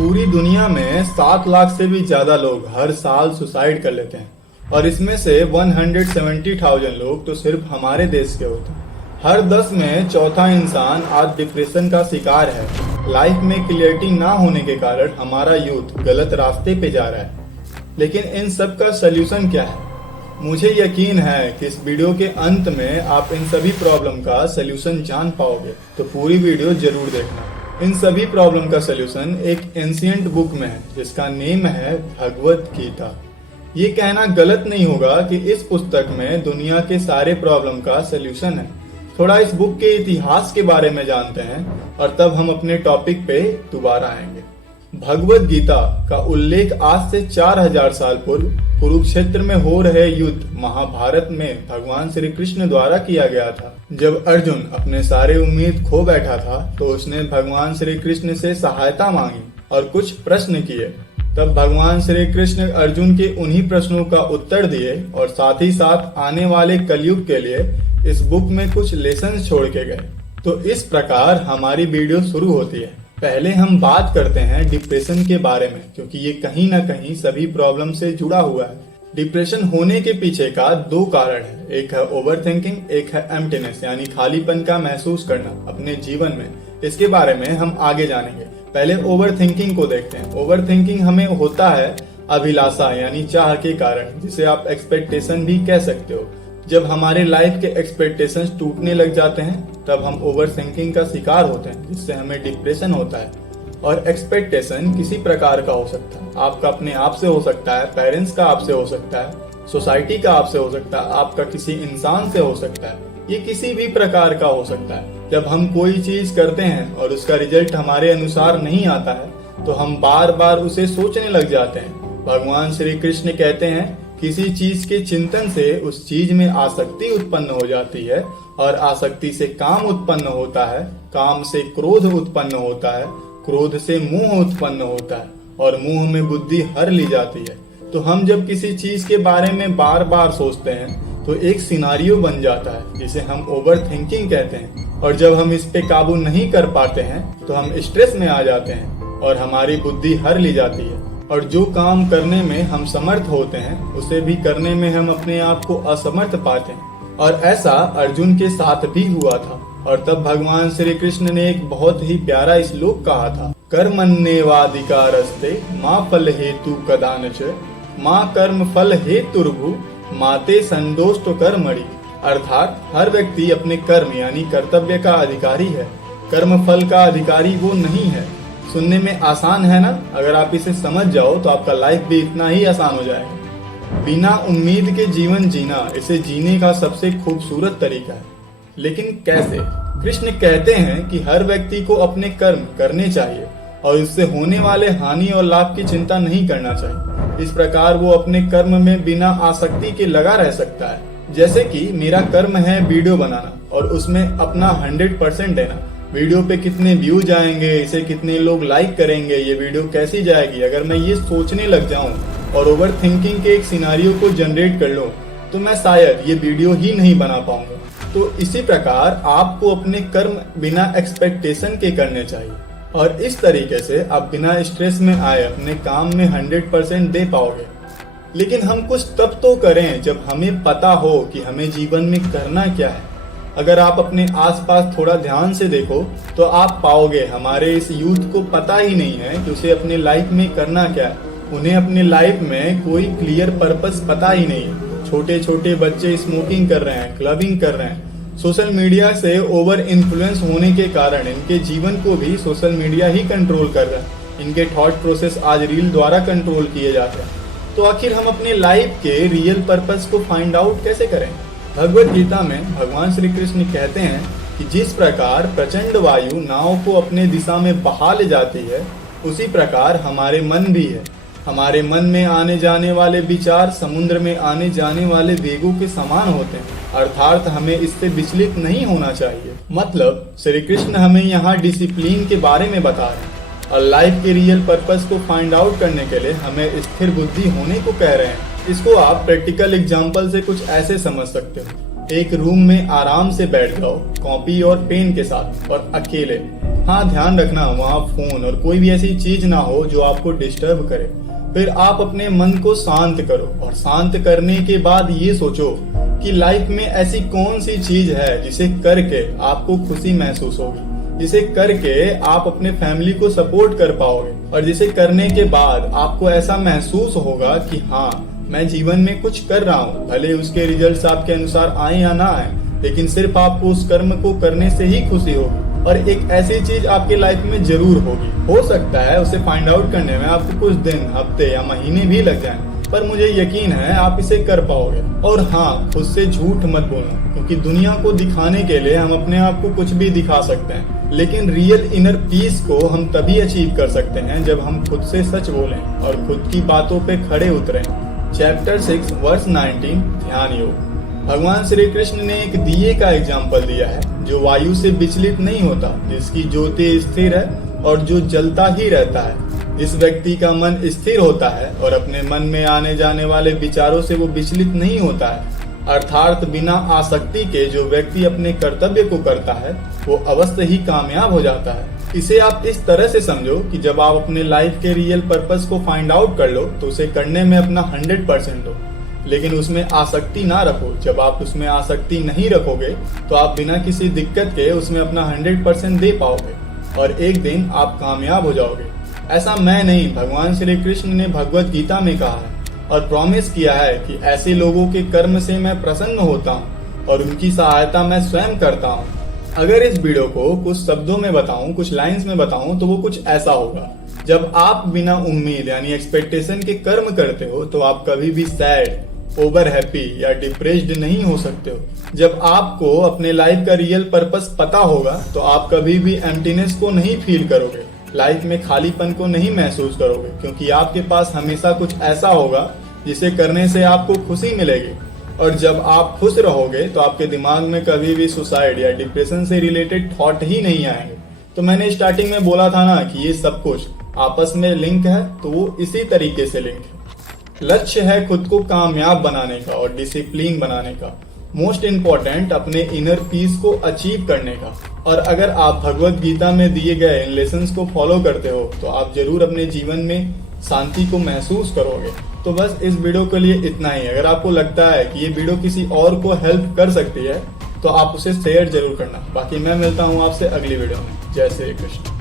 पूरी दुनिया में 7 लाख से भी ज्यादा लोग हर साल सुसाइड कर लेते हैं और इसमें से 170,000 लोग तो सिर्फ हमारे देश के होते हैं। हर 10 में चौथा इंसान आज डिप्रेशन का शिकार है। लाइफ में क्लियरिटी ना होने के कारण हमारा यूथ गलत रास्ते पे जा रहा है। लेकिन इन सब का सलूशन क्या है? मुझे यकीन है कि इस वीडियो के अंत में आप इन सभी प्रॉब्लम का सलूशन जान पाओगे, तो पूरी वीडियो जरूर देखना। इन सभी प्रॉब्लम का सलूशन एक एंशिएंट बुक में है जिसका नेम है भगवत गीता। ये कहना गलत नहीं होगा कि इस पुस्तक में दुनिया के सारे प्रॉब्लम का सलूशन है। थोड़ा इस बुक के इतिहास के बारे में जानते हैं और तब हम अपने टॉपिक पे दोबारा आएंगे। भगवत गीता का उल्लेख आज से 4000 साल पूर्व कुरुक्षेत्र में हो रहे युद्ध महाभारत में भगवान श्री कृष्ण द्वारा किया गया था। जब अर्जुन अपने सारे उम्मीद खो बैठा था तो उसने भगवान श्री कृष्ण से सहायता मांगी और कुछ प्रश्न किए। तब भगवान श्री कृष्ण अर्जुन के उन्हीं प्रश्नों का उत्तर दिए और साथ ही साथ आने वाले कलयुग के लिए इस बुक में कुछ लेसन छोड़ के गए। तो इस प्रकार हमारी वीडियो शुरू होती है। पहले हम बात करते हैं डिप्रेशन के बारे में, क्योंकि ये कहीं ना कहीं सभी प्रॉब्लम से जुड़ा हुआ है। डिप्रेशन होने के पीछे का 2 कारण है, एक है ओवर थिंकिंग, एक है एम्प्टीनेस यानी खालीपन का महसूस करना अपने जीवन में। इसके बारे में हम आगे जानेंगे। पहले ओवर थिंकिंग को देखते हैं। ओवर थिंकिंग हमें होता है अभिलाषा यानी चाह के कारण, जिसे आप एक्सपेक्टेशन भी कह सकते हो। जब हमारे लाइफ के एक्सपेक्टेशंस टूटने लग जाते हैं तब हम ओवर थिंकिंग का शिकार होते हैं, जिससे हमें डिप्रेशन होता है। और एक्सपेक्टेशन किसी प्रकार का हो सकता है। आपका अपने आप से हो सकता है, पेरेंट्स का आपसे हो सकता है, सोसाइटी का आपसे हो सकता है, आपका किसी इंसान से हो सकता है। ये किसी भी प्रकार का हो सकता है। जब हम कोई चीज करते हैं और उसका रिजल्ट हमारे अनुसार नहीं आता है तो हम बार बार उसे सोचने लग जाते हैं। भगवान श्री कृष्ण कहते हैं किसी चीज के चिंतन से उस चीज में आसक्ति उत्पन्न हो जाती है और आसक्ति से काम उत्पन्न होता है, काम से क्रोध उत्पन्न होता है, क्रोध से मोह उत्पन्न होता है और मोह में बुद्धि हर ली जाती है। तो हम जब किसी चीज के बारे में बार बार सोचते हैं तो एक सिनारियो बन जाता है जिसे हम ओवर थिंकिंग कहते हैं। और जब हम इस पे काबू नहीं कर पाते हैं तो हम स्ट्रेस में आ जाते हैं और हमारी बुद्धि हर ली जाती है। और जो काम करने में हम समर्थ होते हैं उसे भी करने में हम अपने आप को असमर्थ पाते हैं। और ऐसा अर्जुन के साथ भी हुआ था। और तब भगवान श्री कृष्ण ने एक बहुत ही प्यारा श्लोक कहा था, कर्मण्येवाधिकारस्ते माँ फल हेतु कदानच माँ कर्म फल हेतुर्भु माते संदोष्ट कर्मणि। अर्थात हर व्यक्ति अपने कर्म यानी कर्तव्य का अधिकारी है, कर्म फल का अधिकारी वो नहीं है। सुनने में आसान है ना? अगर आप इसे समझ जाओ तो आपका लाइफ भी इतना ही आसान हो जाएगा। बिना उम्मीद के जीवन जीना इसे जीने का सबसे खूबसूरत तरीका है। लेकिन कैसे? कृष्ण कहते हैं कि हर व्यक्ति को अपने कर्म करने चाहिए और उससे होने वाले हानि और लाभ की चिंता नहीं करना चाहिए। इस प्रकार वो अपने कर्म में बिना आसक्ति के लगा रह सकता है। जैसे कि मेरा कर्म है वीडियो बनाना और उसमें अपना 100% देना। वीडियो पे कितने व्यूज आएंगे, इसे कितने लोग लाइक करेंगे, ये वीडियो कैसी जाएगी, अगर मैं ये सोचने लग जाऊं और ओवर थिंकिंग के एक सिनारियो को जनरेट कर लूं तो मैं शायद ये वीडियो ही नहीं बना पाऊंगा। तो इसी प्रकार आपको अपने कर्म बिना एक्सपेक्टेशन के करने चाहिए और इस तरीके से आप बिना स्ट्रेस में आए अपने काम में 100% दे पाओगे। लेकिन हम कुछ तब तो करें जब हमें पता हो कि हमें जीवन में करना क्या है। अगर आप अपने आसपास थोड़ा ध्यान से देखो तो आप पाओगे हमारे इस यूथ को पता ही नहीं है कि उसे अपने लाइफ में करना क्या है। उन्हें अपने लाइफ में कोई क्लियर पर्पस पता ही नहीं है। छोटे छोटे बच्चे स्मोकिंग कर रहे हैं, क्लबिंग कर रहे हैं। सोशल मीडिया से ओवर इन्फ्लुएंस होने के कारण इनके जीवन को भी सोशल मीडिया ही कंट्रोल कर रहा है। इनके थॉट प्रोसेस आज रील द्वारा कंट्रोल किए जाते हैं। तो आखिर हम अपने लाइफ के रियल पर्पस को फाइंड आउट कैसे करें? भगवत गीता में भगवान श्री कृष्ण कहते हैं कि जिस प्रकार प्रचंड वायु नाव को अपने दिशा में बहा ले जाती है उसी प्रकार हमारे मन भी है। हमारे मन में आने जाने वाले विचार समुद्र में आने जाने वाले वेगों के समान होते हैं। अर्थात हमें इससे विचलित नहीं होना चाहिए। मतलब श्री कृष्ण हमें यहाँ डिसिप्लिन के बारे में बता रहे हैं और लाइफ के रियल पर्पस को फाइंड आउट करने के लिए हमें स्थिर बुद्धि होने को कह रहे हैं। इसको आप प्रैक्टिकल एग्जाम्पल से कुछ ऐसे समझ सकते हो। एक रूम में आराम से बैठ जाओ, कॉपी और पेन के साथ और अकेले। हाँ, ध्यान रखना वहाँ फोन और कोई भी ऐसी चीज ना हो जो आपको डिस्टर्ब करे। फिर आप अपने मन को शांत करो और शांत करने के बाद ये सोचो कि लाइफ में ऐसी कौन सी चीज है जिसे करके आपको खुशी महसूस होगी, जिसे करके आप अपने फैमिली को सपोर्ट कर पाओगे और जिसे करने के बाद आपको ऐसा महसूस होगा कि हाँ, मैं जीवन में कुछ कर रहा हूँ। भले उसके रिजल्ट्स आपके अनुसार आए या ना आए, लेकिन सिर्फ आपको उस कर्म को करने से ही खुशी होगी। और एक ऐसी चीज आपके लाइफ में जरूर होगी। हो सकता है उसे फाइंड आउट करने में आपको कुछ दिन, हफ्ते या महीने भी लग जाएं, पर मुझे यकीन है आप इसे कर पाओगे। और हाँ, खुद से झूठ मत बोलना, क्योंकि दुनिया को दिखाने के लिए हम अपने आप को कुछ भी दिखा सकते हैं, लेकिन रियल इनर पीस को हम तभी अचीव कर सकते हैं जब हम खुद से सच बोलें और खुद की बातों पे खड़े उतरें। चैप्टर 6 वर्स 19 ध्यान योग। भगवान श्री कृष्ण ने एक दिए का एग्जाम्पल दिया है जो वायु से विचलित नहीं होता, जिसकी ज्योति स्थिर है और जो जलता ही रहता है। जिस व्यक्ति का मन स्थिर होता है और अपने मन में आने जाने वाले विचारों से वो विचलित नहीं होता है, अर्थात बिना आसक्ति के जो व्यक्ति अपने कर्तव्य को करता है वो अवश्य ही कामयाब हो जाता है। इसे आप इस तरह से समझो कि जब आप अपने लाइफ के रियल पर्पस को फाइंड आउट कर लो तो उसे करने में अपना 100% दो, लेकिन उसमें आसक्ति ना रखो। जब आप उसमें आसक्ति नहीं रखोगे तो आप बिना किसी दिक्कत के उसमें अपना 100% दे पाओगे और एक दिन आप कामयाब हो जाओगे। ऐसा मैं नहीं, भगवान श्री कृष्ण ने भगवत गीता में कहा है और प्रॉमिस किया है कि ऐसे लोगों के कर्म से मैं प्रसन्न होता हूँ और उनकी सहायता मैं स्वयं करता हूँ। अगर इस वीडियो को कुछ शब्दों में बताऊं, कुछ लाइंस में बताऊं, तो वो कुछ ऐसा होगा। जब आप बिना उम्मीद यानी एक्सपेक्टेशन के कर्म करते हो तो आप कभी भी सैड, ओवर हैप्पी या डिप्रेस्ड नहीं हो सकते हो। जब आपको अपने लाइफ का रियल पर्पस पता होगा तो आप कभी भी एम्प्टीनेस को नहीं फील करोगे, लाइफ में खालीपन को नहीं महसूस करोगे, क्योंकि आपके पास हमेशा कुछ ऐसा होगा जिसे करने से आपको खुशी मिलेगी। और जब आप खुश रहोगे तो आपके दिमाग में कभी भी सुसाइड या डिप्रेशन से रिलेटेड थॉट ही नहीं आएंगे। तो मैंने स्टार्टिंग में बोला था ना कि ये सब कुछ आपस में लिंक है, तो वो इसी तरीके से लिंक है। लक्ष्य है खुद को कामयाब बनाने का और डिसिप्लिन बनाने का, मोस्ट इम्पोर्टेंट अपने इनर पीस को अचीव करने का। और अगर आप भगवत गीता में दिए गए इन लेसन्स को फॉलो करते हो तो आप जरूर अपने जीवन में शांति को महसूस करोगे। तो बस इस वीडियो के लिए इतना ही। अगर आपको लगता है कि ये वीडियो किसी और को हेल्प कर सकती है तो आप उसे शेयर जरूर करना। बाकी मैं मिलता हूँ आपसे अगली वीडियो में। जय श्री कृष्ण।